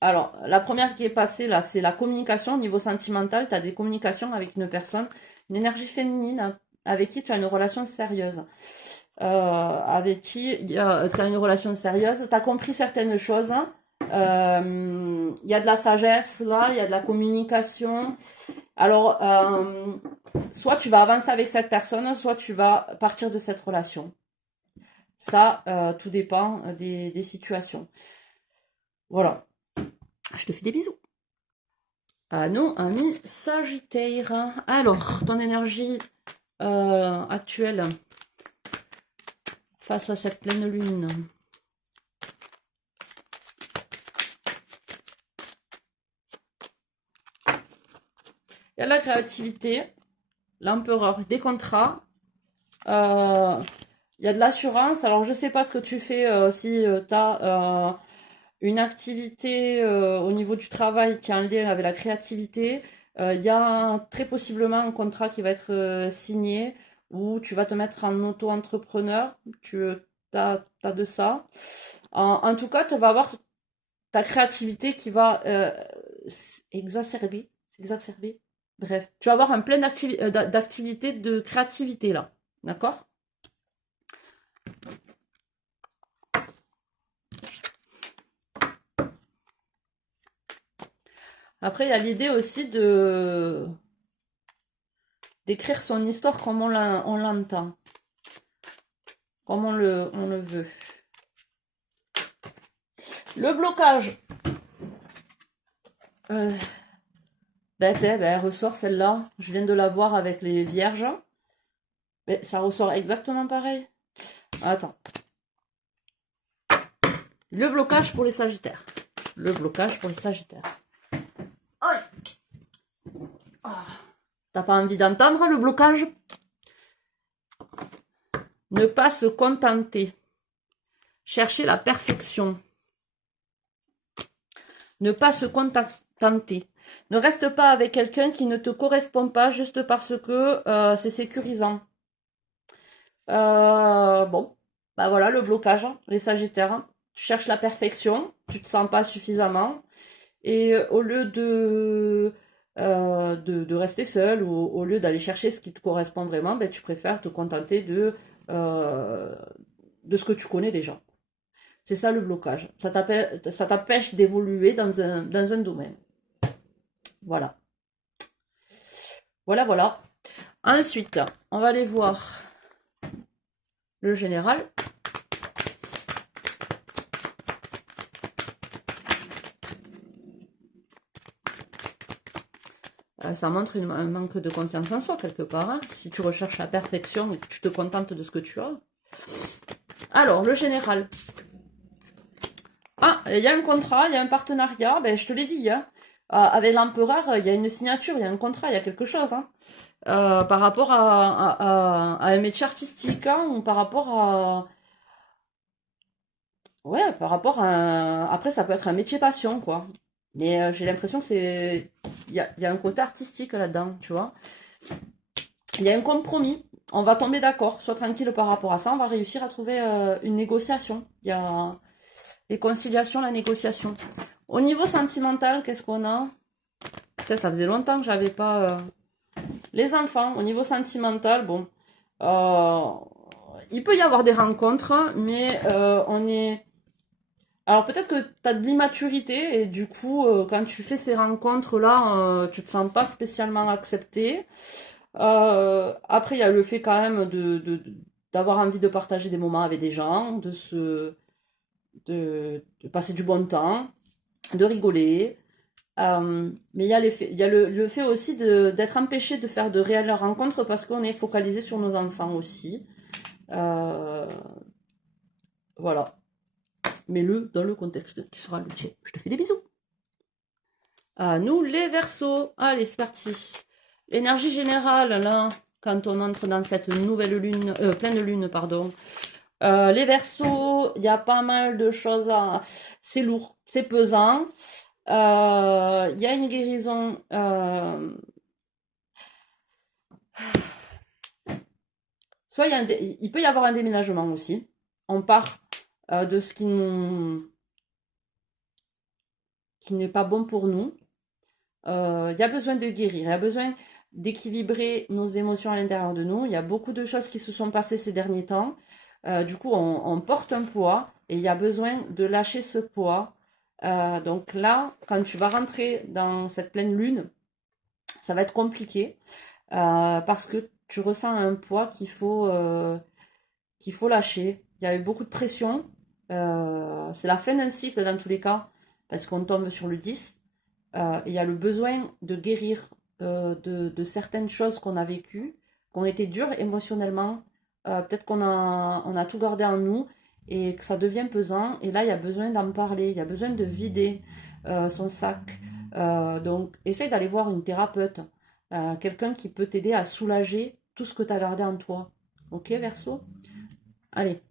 Alors, la première qui est passée là, c'est la communication. Au niveau sentimental, tu as des communications avec une personne, une énergie féminine avec qui tu as une relation sérieuse. Avec qui tu as une relation sérieuse, tu as compris certaines choses. Il y a de la sagesse là, il y a de la communication. Alors, soit tu vas avancer avec cette personne, soit tu vas partir de cette relation. Ça, tout dépend des situations. Voilà. Je te fais des bisous. Ah non, ami Sagittaire. Alors, ton énergie actuelle face à cette pleine lune. Il y a la créativité, l'empereur, des contrats. Il y a de l'assurance. Alors, je sais pas ce que tu fais si tu as une activité au niveau du travail qui est en lien avec la créativité. Il y a très possiblement un contrat qui va être signé où tu vas te mettre en auto-entrepreneur. Tu as de ça. En tout cas, tu vas avoir ta créativité qui va exacerber. Bref, tu vas avoir un plein d'activités de créativité là. D'accord? Après, il y a l'idée aussi d'écrire son histoire comme on l'entend, comme on le veut. Le blocage. Elle ressort celle-là. Je viens de la voir avec les vierges. Mais ça ressort exactement pareil. Attends. Le blocage pour les sagittaires. Le blocage pour les sagittaires. Ah. T'as pas envie d'entendre le blocage? Ne pas se contenter. Chercher la perfection. Ne pas se contenter. Ne reste pas avec quelqu'un qui ne te correspond pas juste parce que c'est sécurisant. Bon. Bah voilà, le blocage, hein, les Sagittaires. Tu cherches la perfection, tu te sens pas suffisamment. Et au lieu de rester seul, ou au lieu d'aller chercher ce qui te correspond vraiment, ben, tu préfères te contenter euh, de ce que tu connais déjà. C'est ça le blocage. Ça t'empêche d'évoluer dans un domaine. Voilà. Voilà, voilà. Ensuite, on va aller voir le général. Ça montre un manque de confiance en soi quelque part. Hein, si tu recherches la perfection et que tu te contentes de ce que tu as. Alors, le général. Ah, il y a un contrat, il y a un partenariat, ben, je te l'ai dit. Hein. Avec l'empereur, il y a une signature, il y a un contrat, il y a quelque chose. Hein. Par rapport à un métier artistique, hein, ou par rapport à... Ouais, par rapport à après, ça peut être un métier passion, quoi. Mais j'ai l'impression que c'est... Il y a un côté artistique là-dedans, tu vois. Il y a un compromis. On va tomber d'accord. Sois tranquille par rapport à ça. On va réussir à trouver une négociation. Il y a les conciliations, la négociation. Au niveau sentimental, qu'est-ce qu'on a? Putain, ça faisait longtemps que j'avais pas... Les enfants, au niveau sentimental, bon... il peut y avoir des rencontres, mais on est... Alors peut-être que tu as de l'immaturité et du coup, quand tu fais ces rencontres-là, tu te sens pas spécialement accepté. Après, il y a le fait quand même d'avoir envie de partager des moments avec des gens, de passer du bon temps, de rigoler. Mais il y a le fait aussi d'être empêché de faire de réelles rencontres parce qu'on est focalisé sur nos enfants aussi. Voilà. Mets-le dans le contexte qui sera le tien. Je te fais des bisous. À nous les Verseaux. Allez, c'est parti. L'énergie générale, là, quand on entre dans cette nouvelle lune, pleine lune, pardon. Les Verseaux, il y a pas mal de choses à... C'est lourd, c'est pesant. Il y a une guérison... Soit il peut y avoir un déménagement aussi. On part de ce qui n'est pas bon pour nous. Il y a besoin de guérir, il y a besoin d'équilibrer nos émotions à l'intérieur de nous. Il y a beaucoup de choses qui se sont passées ces derniers temps. Du coup, on porte un poids et il y a besoin de lâcher ce poids. Donc là, quand tu vas rentrer dans cette pleine lune, ça va être compliqué parce que tu ressens un poids qu'il faut lâcher. Il y a eu beaucoup de pression. C'est la fin d'un cycle dans tous les cas parce qu'on tombe sur le 10. Il y a le besoin de guérir de certaines choses qu'on a vécues, qui ont été dures émotionnellement. Peut-être on a tout gardé en nous et que ça devient pesant. Et là, il y a besoin d'en parler, il y a besoin de vider son sac. Donc, essaye d'aller voir une thérapeute, quelqu'un qui peut t'aider à soulager tout ce que tu as gardé en toi. Ok, Verseau? Allez,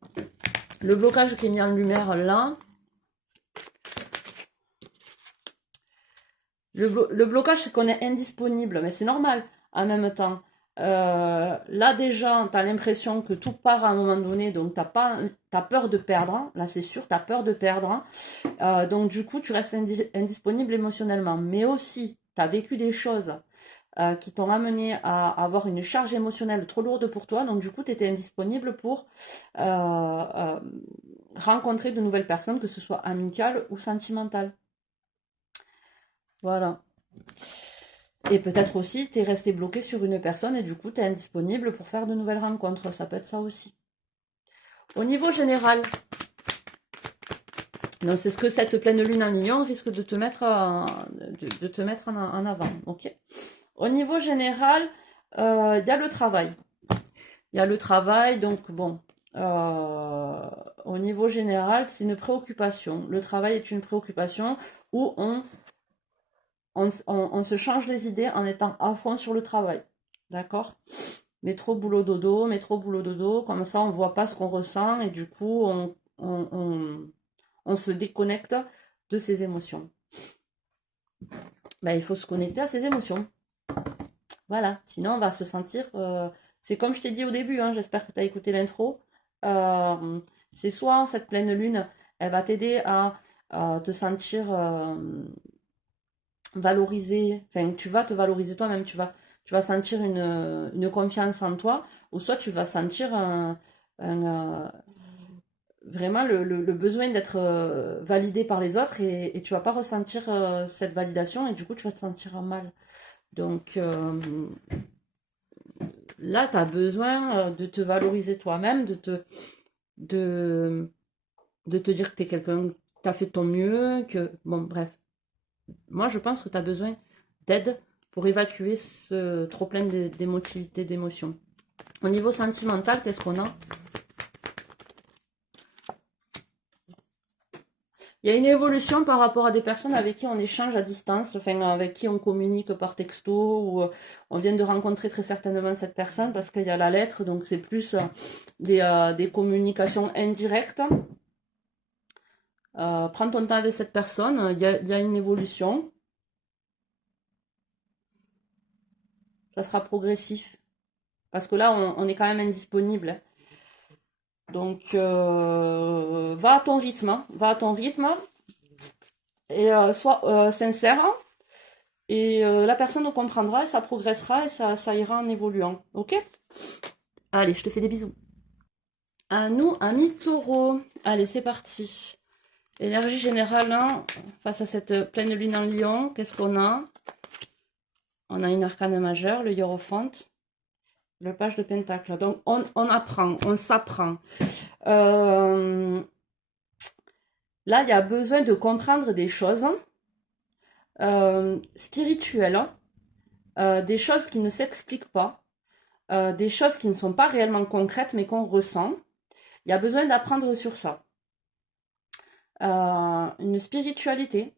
le blocage qui est mis en lumière là. Le blocage, c'est qu'on est indisponible, mais c'est normal en même temps. Là déjà, tu as l'impression que tout part à un moment donné, donc t'as peur de perdre, hein. Là c'est sûr, tu as peur de perdre. Hein. Donc du coup, tu restes indisponible émotionnellement. Mais aussi, tu as vécu des choses qui t'ont amené à avoir une charge émotionnelle trop lourde pour toi, donc du coup, tu étais indisponible pour rencontrer de nouvelles personnes, que ce soit amicales ou sentimentales. Voilà. Et peut-être aussi, tu es resté bloqué sur une personne et du coup, tu es indisponible pour faire de nouvelles rencontres. Ça peut être ça aussi. Au niveau général, donc c'est ce que cette pleine lune en lion risque de te mettre, en avant. Okay. Au niveau général, il y a le travail. Il y a le travail, donc bon, au niveau général, c'est une préoccupation. Le travail est une préoccupation où on se change les idées en étant à fond sur le travail. D'accord? Métro, boulot, dodo, métro, boulot, dodo. Comme ça, on ne voit pas ce qu'on ressent et du coup, on se déconnecte de ses émotions. Ben, il faut se connecter à ses émotions. Voilà. Sinon, on va se sentir... c'est comme je t'ai dit au début, hein, j'espère que tu as écouté l'intro. C'est soit cette pleine lune, elle va t'aider à te sentir valorisé, enfin tu vas te valoriser toi-même, tu vas sentir une confiance en toi, ou soit tu vas sentir vraiment le besoin d'être validé par les autres et tu vas pas ressentir cette validation et du coup tu vas te sentir mal. Donc là, tu as besoin de te valoriser toi-même, de, de te dire que tu es quelqu'un, tu as fait de ton mieux, que... Bon, bref. Moi, je pense que tu as besoin d'aide pour évacuer ce trop-plein d'émotivité, d'émotions. Au niveau sentimental, qu'est-ce qu'on a? Il y a une évolution par rapport à des personnes avec qui on échange à distance, enfin avec qui on communique par texto, ou on vient de rencontrer très certainement cette personne parce qu'il y a la lettre, donc c'est plus des communications indirectes. Prends ton temps avec cette personne, il y a une évolution. Ça sera progressif. Parce que là, on est quand même indisponible. Donc, va à ton rythme. Va à ton rythme. Et sois sincère. Et la personne comprendra, et ça progressera, et ça ira en évoluant. Ok? Allez, je te fais des bisous. À nous, amis taureaux. Allez, c'est parti. Énergie générale, hein, face à cette pleine lune en lion, qu'est-ce qu'on a? On a une arcane majeure, le hiérophante. Le page de pentacle. Donc, on apprend, on s'apprend. Là, il y a besoin de comprendre des choses spirituelles, des choses qui ne s'expliquent pas, des choses qui ne sont pas réellement concrètes, mais qu'on ressent. Il y a besoin d'apprendre sur ça. Une spiritualité.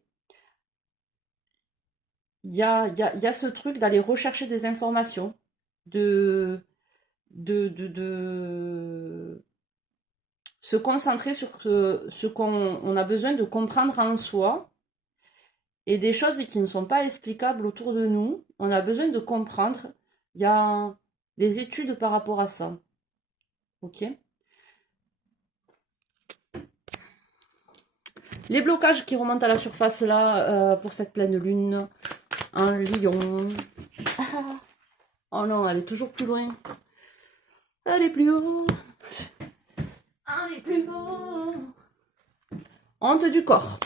Il y a ce truc d'aller rechercher des informations, de se concentrer sur ce qu'on a besoin de comprendre en soi et des choses qui ne sont pas explicables autour de nous. On a besoin de comprendre. Il y a des études par rapport à ça. Ok? Les blocages qui remontent à la surface là pour cette pleine lune en lion. Ah, oh non, elle est toujours plus loin. Elle est plus haut. Elle est plus haut. Honte du corps.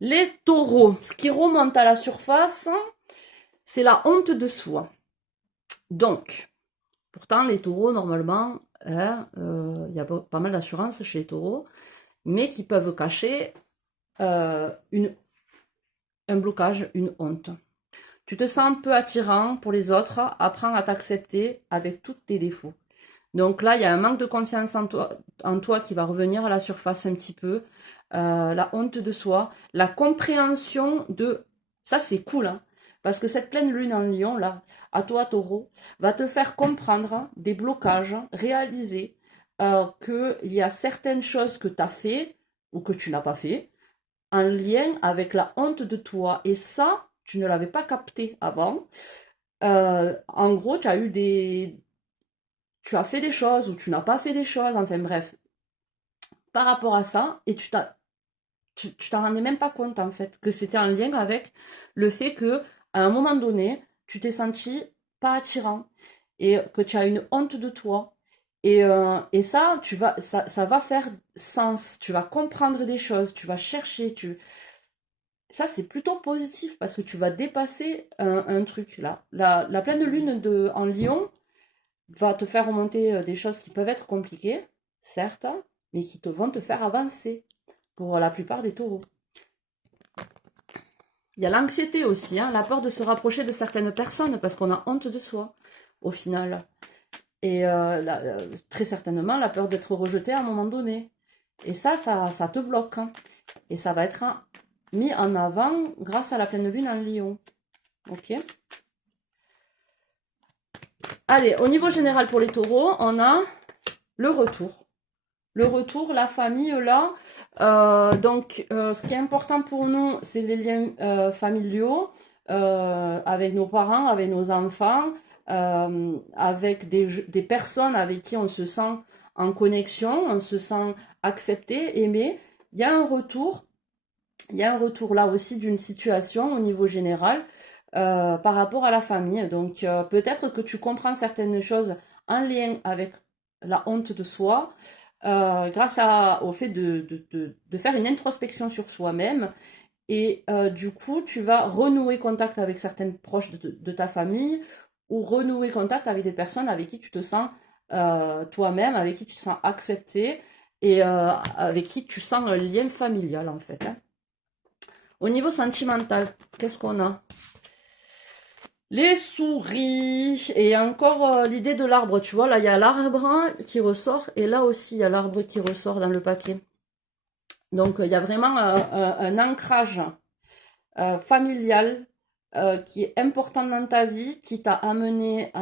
Les taureaux, ce qui remonte à la surface, c'est la honte de soi. Donc, pourtant, les taureaux, normalement, y a pas mal d'assurance chez les taureaux, mais qui peuvent cacher un blocage, une honte. Tu te sens peu attirant pour les autres, apprends à t'accepter avec tous tes défauts. Donc là, il y a un manque de confiance en toi qui va revenir à la surface un petit peu. La honte de soi, la compréhension de... Ça, c'est cool, hein, parce que cette pleine lune en lion, là, à toi, taureau, va te faire comprendre des blocages, réaliser qu'il y a certaines choses que tu as fait ou que tu n'as pas fait en lien avec la honte de toi. Et ça, tu ne l'avais pas capté avant. En gros, tu as fait des choses ou tu n'as pas fait des choses, enfin bref, par rapport à ça, et tu t'en rendais même pas compte en fait, que c'était en lien avec le fait que à un moment donné, tu t'es senti pas attirant et que tu as une honte de toi. Et ça, ça va faire sens. Tu vas comprendre des choses, tu vas chercher, ça c'est plutôt positif parce que tu vas dépasser un truc là. La pleine lune en Lion va te faire remonter des choses qui peuvent être compliquées, certes, mais qui vont te faire avancer pour la plupart des taureaux. Il y a l'anxiété aussi, hein, la peur de se rapprocher de certaines personnes parce qu'on a honte de soi, au final. Et très certainement, la peur d'être rejeté à un moment donné. Et ça te bloque. Hein. Et ça va être mis en avant grâce à la pleine lune en Lion. Ok. Allez, au niveau général pour les taureaux, on a le retour. Le retour, la famille là. Donc, ce qui est important pour nous, c'est les liens familiaux avec nos parents, avec nos enfants, avec des personnes avec qui on se sent en connexion, on se sent accepté, aimé. Il y a un retour là aussi d'une situation au niveau général par rapport à la famille. Donc peut-être que tu comprends certaines choses en lien avec la honte de soi, grâce au fait de faire une introspection sur soi-même. Et du coup, tu vas renouer contact avec certaines proches de ta famille ou renouer contact avec des personnes avec qui tu te sens toi-même, avec qui tu te sens accepté et avec qui tu sens un lien familial en fait. Hein. Au niveau sentimental, qu'est-ce qu'on a? Les souris. Et encore l'idée de l'arbre, tu vois, là il y a l'arbre qui ressort et là aussi il y a l'arbre qui ressort dans le paquet. Donc il y a vraiment un ancrage familial qui est important dans ta vie, qui t'a amené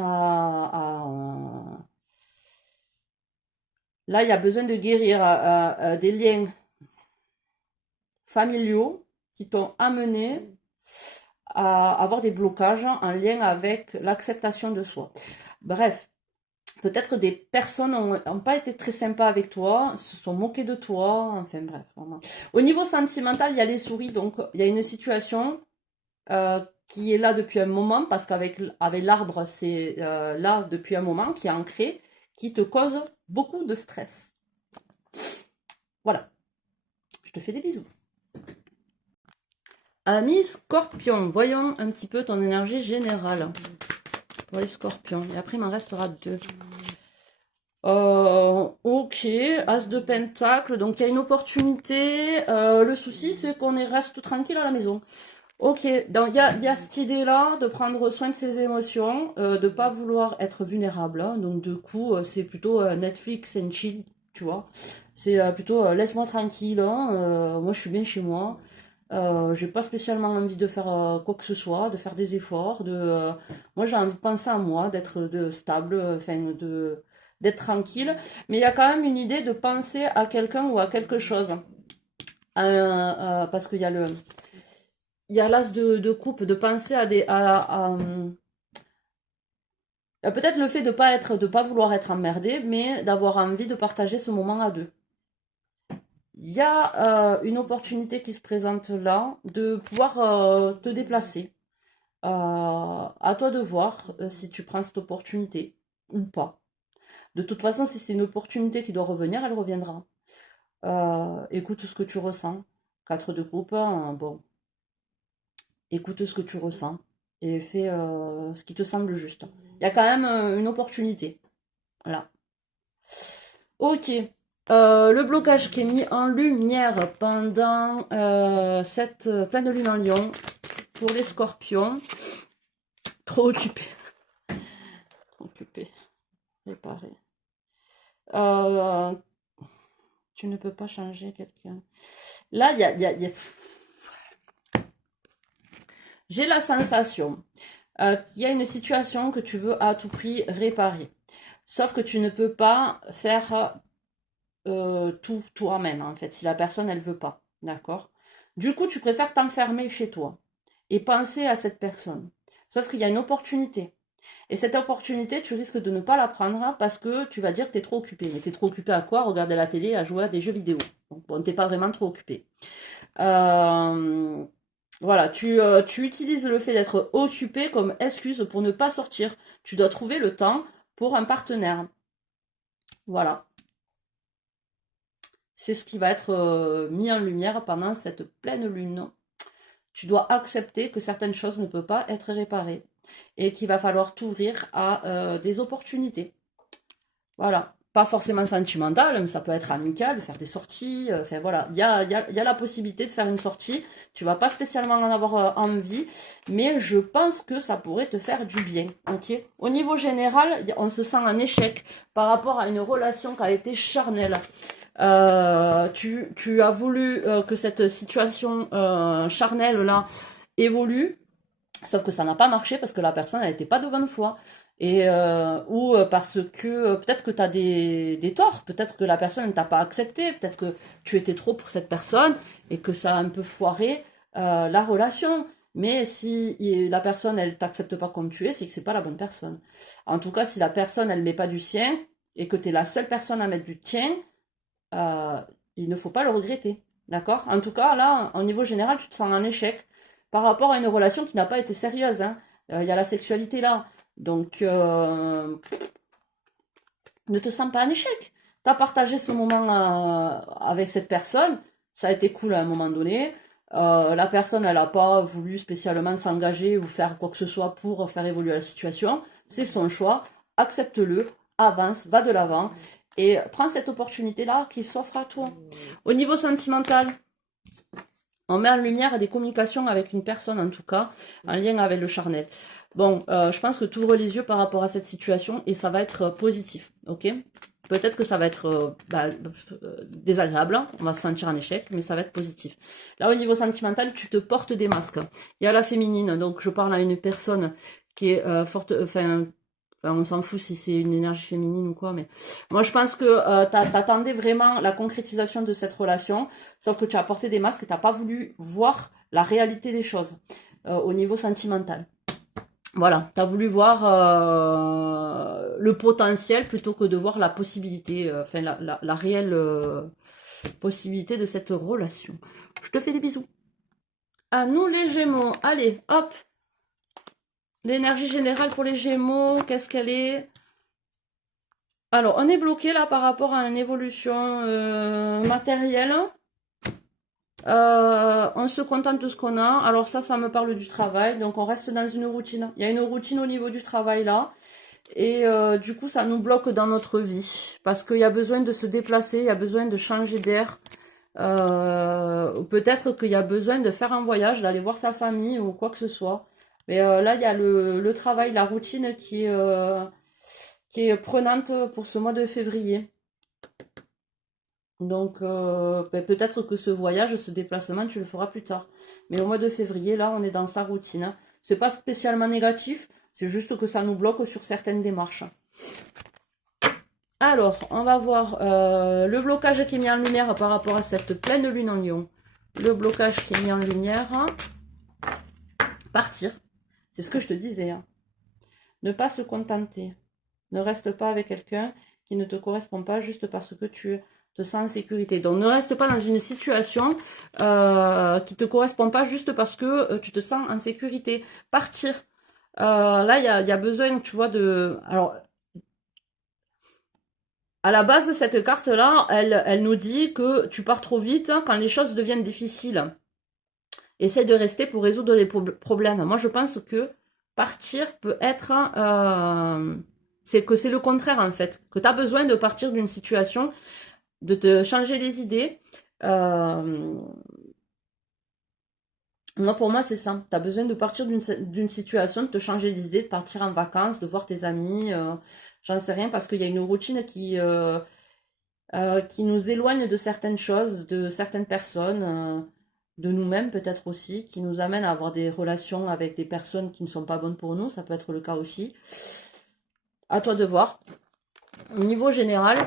Là, il y a besoin de guérir des liens familiaux qui t'ont amené à avoir des blocages en lien avec l'acceptation de soi. Bref, peut-être que des personnes n'ont pas été très sympas avec toi, se sont moquées de toi, enfin bref. Vraiment. Au niveau sentimental, il y a les souris, donc il y a une situation qui est là depuis un moment, parce qu'avec l'arbre, c'est là depuis un moment, qui est ancré, qui te cause beaucoup de stress. Voilà, je te fais des bisous. Ami Scorpion, voyons un petit peu ton énergie générale pour les Scorpions. Et après, il m'en restera 2. Ok, As de Pentacle, donc il y a une opportunité. Le souci, c'est qu'on reste tranquille à la maison. Ok, donc il y a cette idée-là de prendre soin de ses émotions, de pas vouloir être vulnérable. Hein. Donc du coup, c'est plutôt Netflix and chill, tu vois. C'est plutôt laisse-moi tranquille, hein, moi je suis bien chez moi. J'ai pas spécialement envie de faire quoi que ce soit, de faire des efforts. Moi j'ai envie de penser à moi, d'être stable, enfin d'être tranquille. Mais il y a quand même une idée de penser à quelqu'un ou à quelque chose. Parce qu'il y a l'as de coupe, de penser peut-être le fait de pas vouloir être emmerdé, mais d'avoir envie de partager ce moment à deux. Il y a une opportunité qui se présente là, de pouvoir te déplacer. À toi de voir si tu prends cette opportunité ou pas. De toute façon, si c'est une opportunité qui doit revenir, elle reviendra. Écoute ce que tu ressens. 4 de coupe, hein, bon. Écoute ce que tu ressens et fais ce qui te semble juste. Il y a quand même une opportunité. Voilà. Ok. Le blocage qui est mis en lumière pendant cette pleine lune en lion pour les scorpions. Trop occupé. Trop occupé. Réparé. Tu ne peux pas changer quelqu'un. Là, il y a... J'ai la sensation qu'il y a une situation que tu veux à tout prix réparer. Sauf que tu ne peux pas faire tout toi-même, en fait, si la personne, elle veut pas. D'accord? Du coup, tu préfères t'enfermer chez toi et penser à cette personne. Sauf qu'il y a une opportunité. Et cette opportunité, tu risques de ne pas la prendre parce que tu vas dire que tu es trop occupé. Mais tu es trop occupé à quoi? Regarder la télé, à jouer à des jeux vidéo. Donc, bon, t'es pas vraiment trop occupé. Voilà, tu utilises le fait d'être occupé comme excuse pour ne pas sortir. Tu dois trouver le temps pour un partenaire. Voilà. C'est ce qui va être mis en lumière pendant cette pleine lune. Tu dois accepter que certaines choses ne peuvent pas être réparées et qu'il va falloir t'ouvrir à des opportunités. Voilà. Pas forcément sentimental, mais ça peut être amical, faire des sorties. Enfin voilà, il y a la possibilité de faire une sortie. Tu vas pas spécialement en avoir envie, mais je pense que ça pourrait te faire du bien. Ok. Au niveau général, on se sent en échec par rapport à une relation qui a été charnelle. Tu as voulu que cette situation charnelle là évolue, sauf que ça n'a pas marché parce que la personne n'était pas de bonne foi. Et ou parce que peut-être que tu as des torts, peut-être que la personne ne t'a pas accepté, peut-être que tu étais trop pour cette personne et que ça a un peu foiré la relation. Mais si la personne elle t'accepte pas comme tu es, c'est que c'est pas la bonne personne. En tout cas, si la personne elle met pas du sien et que tu es la seule personne à mettre du tien, il ne faut pas le regretter. D'accord? En tout cas, là, au niveau général, tu te sens en échec par rapport à une relation qui n'a pas été sérieuse. Hein. Il y a la sexualité là. Donc, ne te sens pas en échec. Tu as partagé ce moment avec cette personne. Ça a été cool à un moment donné. La personne, elle n'a pas voulu spécialement s'engager ou faire quoi que ce soit pour faire évoluer la situation. C'est son choix. Accepte-le, avance, va de l'avant et prends cette opportunité-là qui s'offre à toi. Au niveau sentimental, on met en lumière des communications avec une personne, en tout cas, en lien avec le charnel. Bon, je pense que tu ouvres les yeux par rapport à cette situation et ça va être positif, ok? Peut-être que ça va être désagréable, hein, on va se sentir en échec, mais ça va être positif. Là, au niveau sentimental, tu te portes des masques. Il y a la féminine, donc je parle à une personne qui est forte, enfin, on s'en fout si c'est une énergie féminine ou quoi, mais moi je pense que t'attendais vraiment la concrétisation de cette relation, sauf que tu as porté des masques et t'as pas voulu voir la réalité des choses au niveau sentimental. Voilà, tu as voulu voir le potentiel plutôt que de voir la possibilité, enfin la réelle possibilité de cette relation. Je te fais des bisous. À nous les Gémeaux, allez, hop. L'énergie générale pour les Gémeaux, qu'est-ce qu'elle est? Alors, on est bloqué là par rapport à une évolution matérielle. On se contente de ce qu'on a. Alors ça me parle du travail. Donc on reste dans une routine. Il y a une routine au niveau du travail là. Et du coup, ça nous bloque dans notre vie. Parce qu'il y a besoin de se déplacer, il y a besoin de changer d'air. Peut-être qu'il y a besoin de faire un voyage, d'aller voir sa famille ou quoi que ce soit. Mais là, il y a le travail, la routine qui est prenante pour ce mois de février. Donc, peut-être que ce voyage, ce déplacement, tu le feras plus tard. Mais au mois de février, là, on est dans sa routine. Hein. C'est pas spécialement négatif, c'est juste que ça nous bloque sur certaines démarches. Alors, on va voir le blocage qui est mis en lumière par rapport à cette pleine lune en lion. Le blocage qui est mis en lumière. Partir. C'est ce que je te disais. Hein. Ne pas se contenter. Ne reste pas avec quelqu'un qui ne te correspond pas juste parce que tu te sens en sécurité. Donc, ne reste pas dans une situation qui ne te correspond pas juste parce que tu te sens en sécurité. Partir. Là, il y a besoin, tu vois, de... Alors, à la base, cette carte-là, elle nous dit que tu pars trop vite quand les choses deviennent difficiles. Essaie de rester pour résoudre les problèmes. Moi, je pense que partir peut être... c'est le contraire, en fait. Que tu as besoin de partir d'une situation, de te changer les idées. Moi, pour moi, c'est ça. Tu as besoin de partir d'une situation, de te changer les idées, de partir en vacances, de voir tes amis. J'en sais rien, parce qu'il y a une routine qui nous éloigne de certaines choses, de certaines personnes, de nous-mêmes peut-être aussi, qui nous amène à avoir des relations avec des personnes qui ne sont pas bonnes pour nous. Ça peut être le cas aussi. À toi de voir. Au niveau général,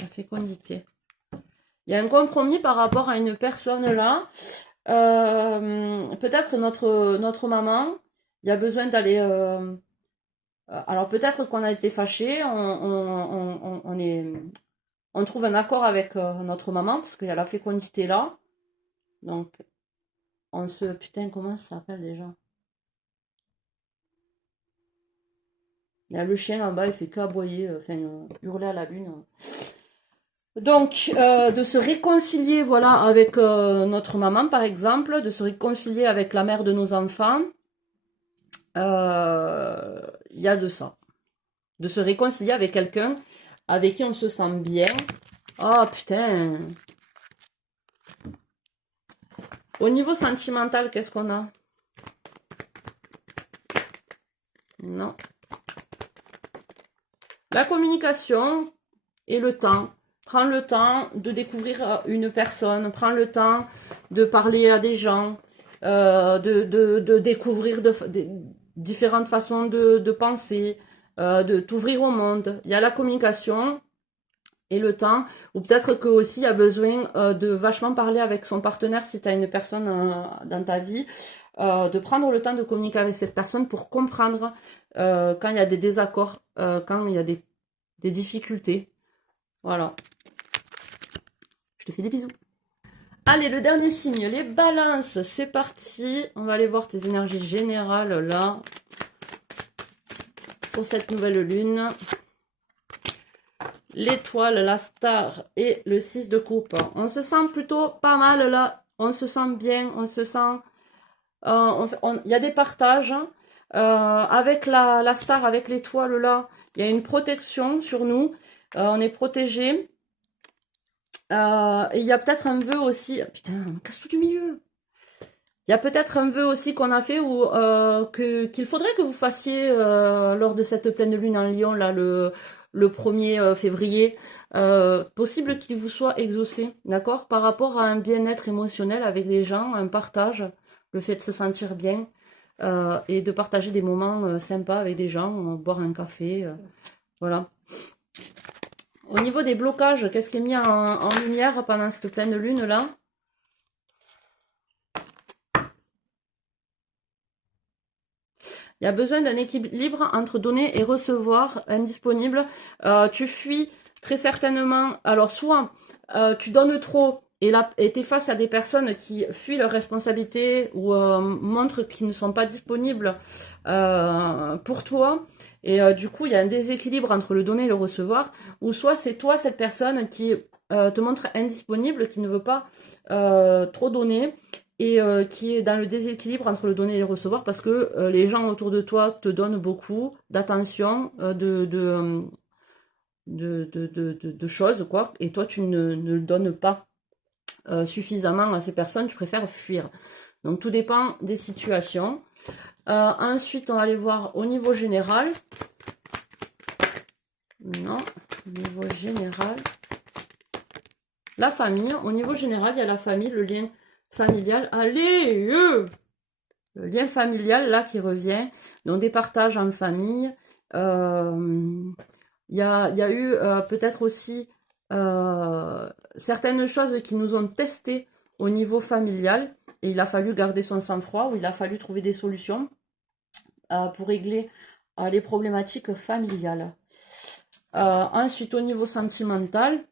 la fécondité. Il y a un compromis par rapport à une personne là. Peut-être notre maman, il y a besoin d'aller... alors peut-être qu'on a été fâchés, on trouve un accord avec notre maman, parce qu'il y a la fécondité là. Donc, putain, comment ça s'appelle déjà? Il y a le chien là-bas, il fait qu'aboyer, enfin, hurler à la lune. Donc, de se réconcilier, voilà, avec notre maman, par exemple, de se réconcilier avec la mère de nos enfants, il y a de ça. De se réconcilier avec quelqu'un avec qui on se sent bien. Oh, putain. Au niveau sentimental, qu'est-ce qu'on a? Non. La communication et le temps. Prends le temps de découvrir une personne. Prends le temps de parler à des gens. De découvrir différentes façons de penser. De t'ouvrir au monde. Il y a la communication et le temps. Ou peut-être que aussi il y a besoin de vachement parler avec son partenaire si tu as une personne dans ta vie. de prendre le temps de communiquer avec cette personne pour comprendre quand il y a des désaccords, quand il y a des difficultés. Voilà. Je te fais des bisous. Allez, le dernier signe, les balances, c'est parti. On va aller voir tes énergies générales là, pour cette nouvelle lune. L'étoile, la star et le 6 de coupe. On se sent plutôt pas mal là, on se sent bien, on se sent... Il y a des partages. Avec la star, avec l'étoile là, il y a une protection sur nous. On est protégé. Et il y a peut-être un vœu aussi... Putain, on casse tout du milieu. Il y a peut-être un vœu aussi qu'on a fait où qu'il faudrait que vous fassiez lors de cette pleine lune en Lion, là, le 1er février. Possible qu'il vous soit exaucé, d'accord? Par rapport à un bien-être émotionnel avec les gens, un partage, le fait de se sentir bien et de partager des moments sympas avec des gens, boire un café, voilà. Au niveau des blocages, qu'est-ce qui est mis en lumière pendant cette pleine lune là? Il y a besoin d'un équilibre entre donner et recevoir, indisponible. Tu fuis très certainement. Alors, soit tu donnes trop et tu es face à des personnes qui fuient leurs responsabilités ou montrent qu'ils ne sont pas disponibles pour toi. Et du coup, il y a un déséquilibre entre le donner et le recevoir. Ou soit c'est toi, cette personne, qui te montre indisponible, qui ne veut pas trop donner. Et qui est dans le déséquilibre entre le donner et le recevoir parce que les gens autour de toi te donnent beaucoup d'attention, de choses, quoi, et toi tu ne le donnes pas suffisamment à ces personnes, tu préfères fuir. Donc tout dépend des situations. Ensuite, on va aller voir au niveau général. Non, au niveau général. La famille, au niveau général, il y a la famille, le lien familial. Allez, le lien familial là qui revient, donc des partages en famille. Il y a eu peut-être aussi certaines choses qui nous ont testé au niveau familial et il a fallu garder son sang-froid ou il a fallu trouver des solutions pour régler les problématiques familiales. Ensuite, au niveau sentimental,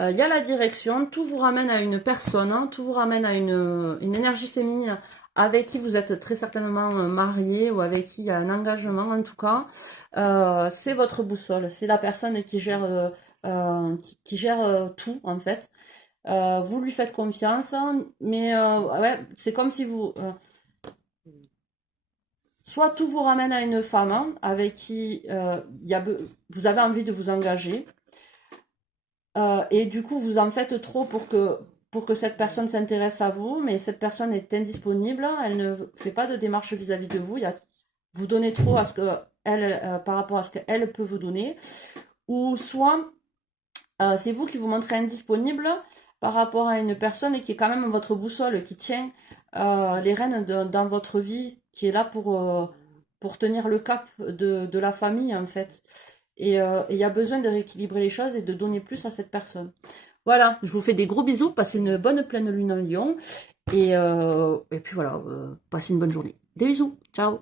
il y a la direction, tout vous ramène à une personne, hein, tout vous ramène à une énergie féminine avec qui vous êtes très certainement marié ou avec qui il y a un engagement en tout cas. C'est votre boussole, c'est la personne qui gère, tout en fait. Vous lui faites confiance, mais ouais, c'est comme si vous... soit tout vous ramène à une femme hein, avec qui vous avez envie de vous engager. Et du coup, vous en faites trop pour que cette personne s'intéresse à vous, mais cette personne est indisponible, elle ne fait pas de démarche vis-à-vis de vous, vous donnez trop à ce que elle, par rapport à ce qu'elle peut vous donner, ou soit c'est vous qui vous montrez indisponible par rapport à une personne qui est quand même votre boussole, qui tient les rênes dans votre vie, qui est là pour tenir le cap de la famille en fait. Et il y a besoin de rééquilibrer les choses et de donner plus à cette personne. Voilà, je vous fais des gros bisous, passez une bonne pleine lune en Lion. Et puis voilà, passez une bonne journée. Des bisous, ciao.